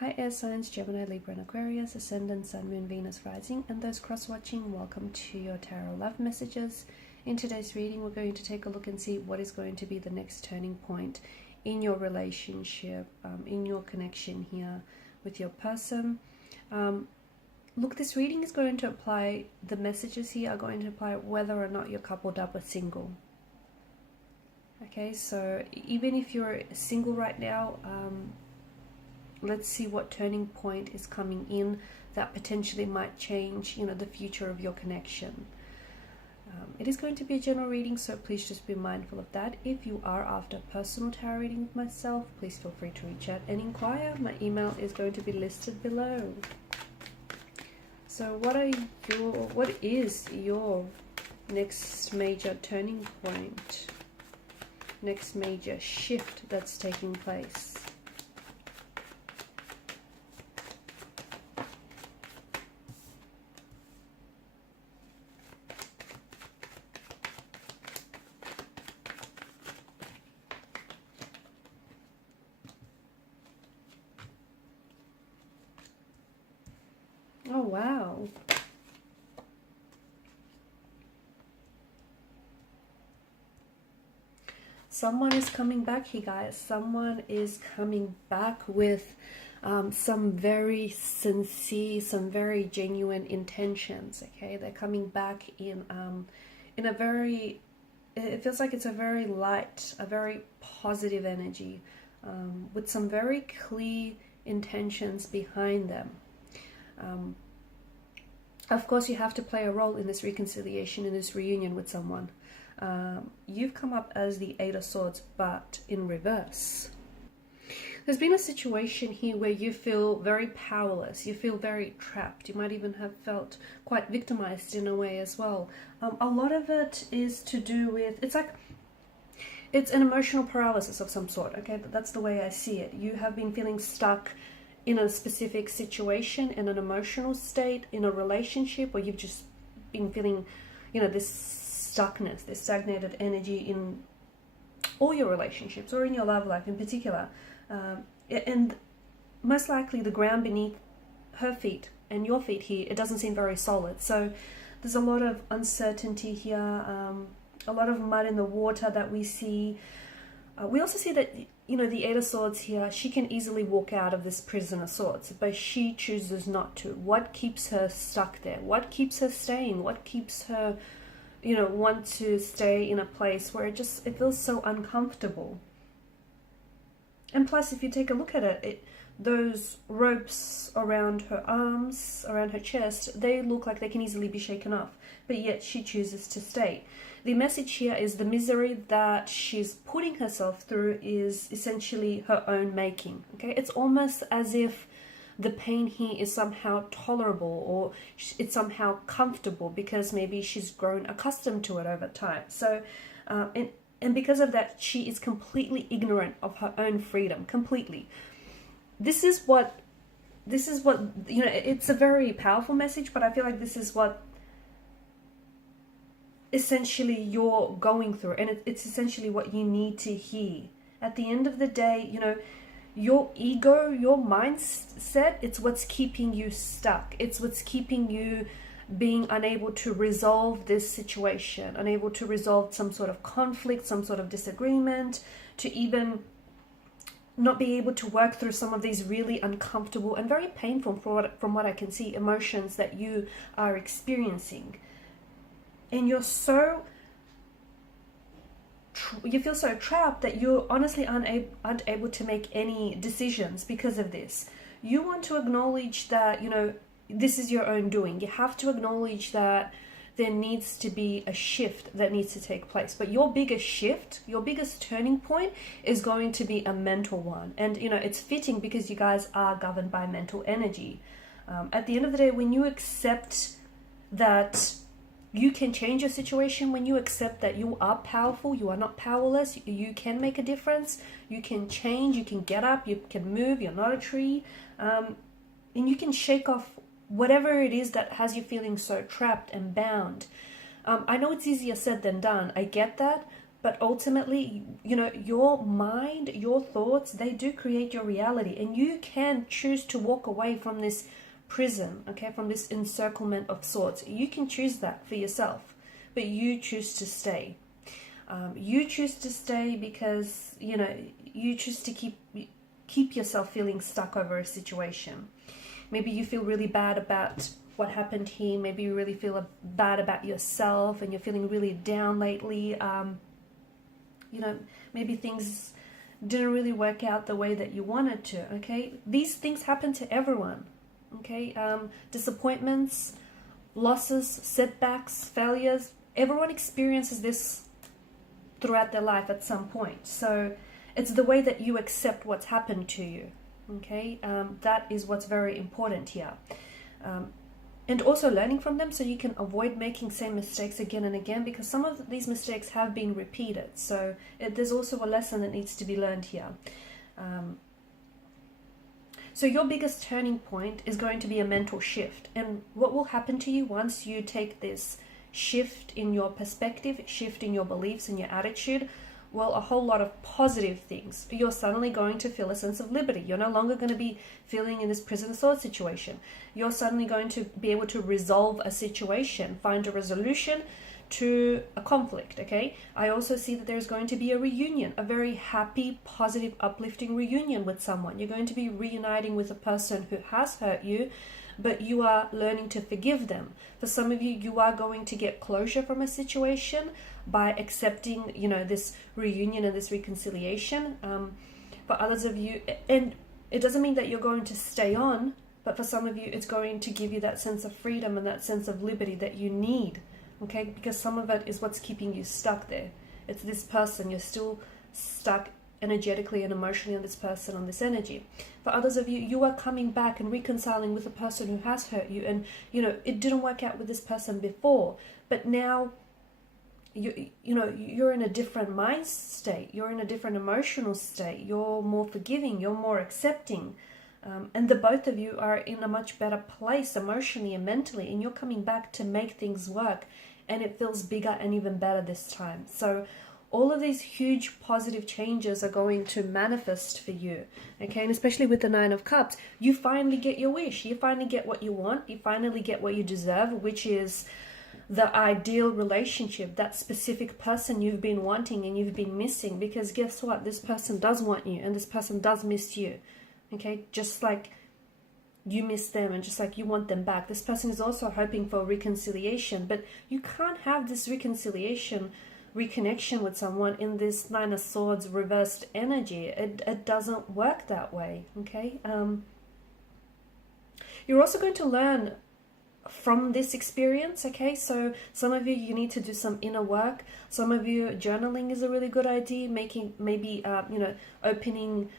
Hi air signs, Gemini, Libra and Aquarius, Ascendant, Sun, Moon, Venus, Rising, and those cross-watching, welcome to your Tarot Love Messages. In today's reading, we're going to take a look and see what is going to be the next turning point in your relationship, in your connection here with your person. Look, this reading is going to apply, the messages here are going to apply whether or not you're coupled up or single. Okay, so even if you're single right now, let's see what turning point is coming in that potentially might change, the future of your connection. It is going to be a general reading, so please just be mindful of that. If you are after a personal tarot reading with myself, please feel free to reach out and inquire. My email is going to be listed below. So what is your next major turning point? Next major shift that's taking place? Oh, wow. Someone is coming back here, guys. Someone is coming back with some very sincere, some very genuine intentions, okay? They're coming back in a very, it feels like it's a very light, a very positive energy with some very clear intentions behind them. Of course, you have to play a role in this reconciliation, in this reunion with someone. You've come up as the Eight of Swords, but in reverse. There's been a situation here where you feel very powerless. You feel very trapped. You might even have felt quite victimized in a way as well. A lot of it is to do with, it's an emotional paralysis of some sort, okay? But that's the way I see it. You have been feeling stuck in a specific situation, in an emotional state, in a relationship, or you've just been feeling, this stuckness, this stagnated energy in all your relationships or in your love life in particular. And most likely the ground beneath her feet and your feet here, it doesn't seem very solid. So there's a lot of uncertainty here, a lot of mud in the water that we see. We also see that, the Eight of Swords here, she can easily walk out of this prison of swords, but she chooses not to. What keeps her stuck there? What keeps her staying? What keeps her, want to stay in a place where it feels so uncomfortable? And plus, if you take a look at it, those ropes around her arms, around her chest, they look like they can easily be shaken off, but yet she chooses to stay. The message here is the misery that she's putting herself through is essentially her own making, okay? It's almost as if the pain here is somehow tolerable, or it's somehow comfortable because maybe she's grown accustomed to it over time. So, and because of that, she is completely ignorant of her own freedom, completely. This is what, it's a very powerful message, but I feel like this is what essentially you're going through, and it's essentially what you need to hear. At the end of the day, your ego, your mindset, it's what's keeping you stuck. It's what's keeping you being unable to resolve this situation, unable to resolve some sort of conflict, some sort of disagreement, to even not be able to work through some of these really uncomfortable and very painful, from what I can see, emotions that you are experiencing. And you feel so trapped that you honestly aren't able to make any decisions because of this. You want to acknowledge that, this is your own doing. You have to acknowledge that there needs to be a shift that needs to take place. But your biggest shift, your biggest turning point is going to be a mental one. And, it's fitting because you guys are governed by mental energy. At the end of the day, when you accept that you can change your situation, when you accept that you are powerful, you are not powerless, you can make a difference, you can change, you can get up, you can move, you're not a tree, and you can shake off whatever it is that has you feeling so trapped and bound. I know it's easier said than done, I get that, but ultimately, you know, your mind, your thoughts, they do create your reality, and you can choose to walk away from this prison, okay, from this encirclement of sorts. You can choose that for yourself, but you choose to stay. You choose to stay because, you know, you choose to keep yourself feeling stuck over a situation. Maybe you feel really bad about what happened here. Maybe you really feel bad about yourself and you're feeling really down lately. You know, maybe things didn't really work out the way that you wanted to, okay? These things happen to everyone, okay? Disappointments, losses, setbacks, failures. Everyone experiences this throughout their life at some point. So it's the way that you accept what's happened to you, okay? That is what's very important here. And also learning from them so you can avoid making same mistakes again and again, because some of these mistakes have been repeated. So there's also a lesson that needs to be learned here. So your biggest turning point is going to be a mental shift. And what will happen to you once you take this shift in your perspective, shift in your beliefs and your attitude? Well, a whole lot of positive things. You're suddenly going to feel a sense of liberty. You're no longer going to be feeling in this prison sword situation. You're suddenly going to be able to resolve a situation, find a resolution to a conflict, okay? I also see that there's going to be a reunion, a very happy, positive, uplifting reunion with someone. You're going to be reuniting with a person who has hurt you, but you are learning to forgive them. For some of you, you are going to get closure from a situation by accepting, you know, this reunion and this reconciliation. For others of you, and it doesn't mean that you're going to stay on, but for some of you, it's going to give you that sense of freedom and that sense of liberty that you need, okay? Because some of it is what's keeping you stuck there. It's this person, you're still stuck energetically and emotionally on this person, on this energy. For others of you, you are coming back and reconciling with a person who has hurt you, and you know it didn't work out with this person before, but now you're in a different mind state, you're in a different emotional state, you're more forgiving, you're more accepting, and the both of you are in a much better place emotionally and mentally, and you're coming back to make things work, and it feels bigger and even better this time. So all of these huge positive changes are going to manifest for you, okay? And especially with the Nine of Cups, you finally get your wish. You finally get what you want. You finally get what you deserve, which is the ideal relationship, that specific person you've been wanting and you've been missing. Because guess what? This person does want you and this person does miss you, okay? Just like you miss them and just like you want them back. This person is also hoping for reconciliation, but you can't have this reconnection with someone in this Nine of Swords reversed energy. It doesn't work that way, okay? You're also going to learn from this experience, okay? So some of you need to do some inner work. Some of you, journaling is a really good idea. Maybe opening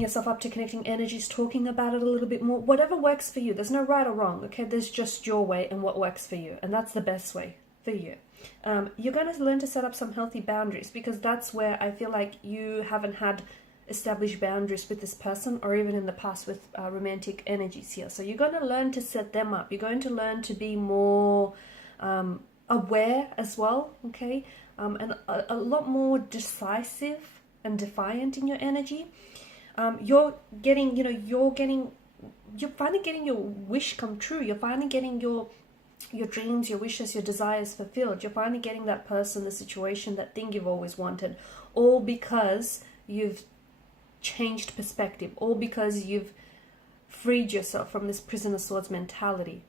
yourself up to connecting energies, talking about it a little bit more. Whatever works for you. There's no right or wrong, okay? There's just your way and what works for you, and that's the best way for you. You're going to learn to set up some healthy boundaries, because that's where I feel like you haven't had established boundaries with this person, or even in the past with romantic energies here. So you're going to learn to set them up. You're going to learn to be more aware as well, okay? And a lot more decisive and defiant in your energy. You're finally getting your wish come true. You're finally getting your dreams, your wishes, your desires fulfilled. You're finally getting that person, the situation, that thing you've always wanted, all because you've changed perspective, all because you've freed yourself from this Prison of Swords mentality.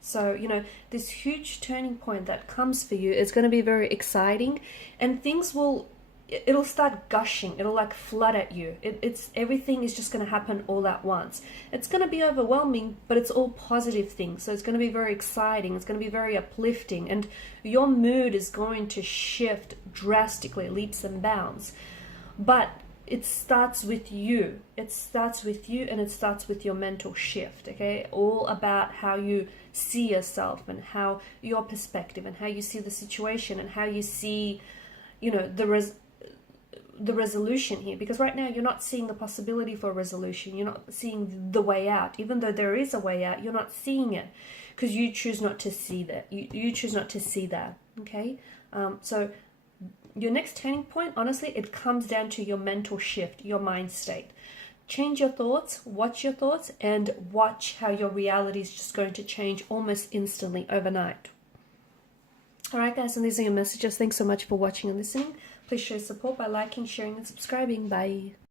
So, this huge turning point that comes for you is going to be very exciting, and it'll start gushing. It'll like flood at you. Everything is just going to happen all at once. It's going to be overwhelming, but it's all positive things. So it's going to be very exciting. It's going to be very uplifting, and your mood is going to shift drastically, leaps and bounds. But it starts with you. It starts with you, and it starts with your mental shift, okay? All about how you see yourself and how your perspective and how you see the situation and how you see, the resolution here. Because right now you're not seeing the possibility for a resolution. You're not seeing the way out. Even though there is a way out, you're not seeing it because you choose not to see that. You choose not to see that, okay? So your next turning point, honestly, it comes down to your mental shift, your mind state. Change your thoughts, and watch how your reality is just going to change almost instantly overnight. Alright guys, and these are your messages. Thanks so much for watching and listening. Please show support by liking, sharing, and subscribing. Bye.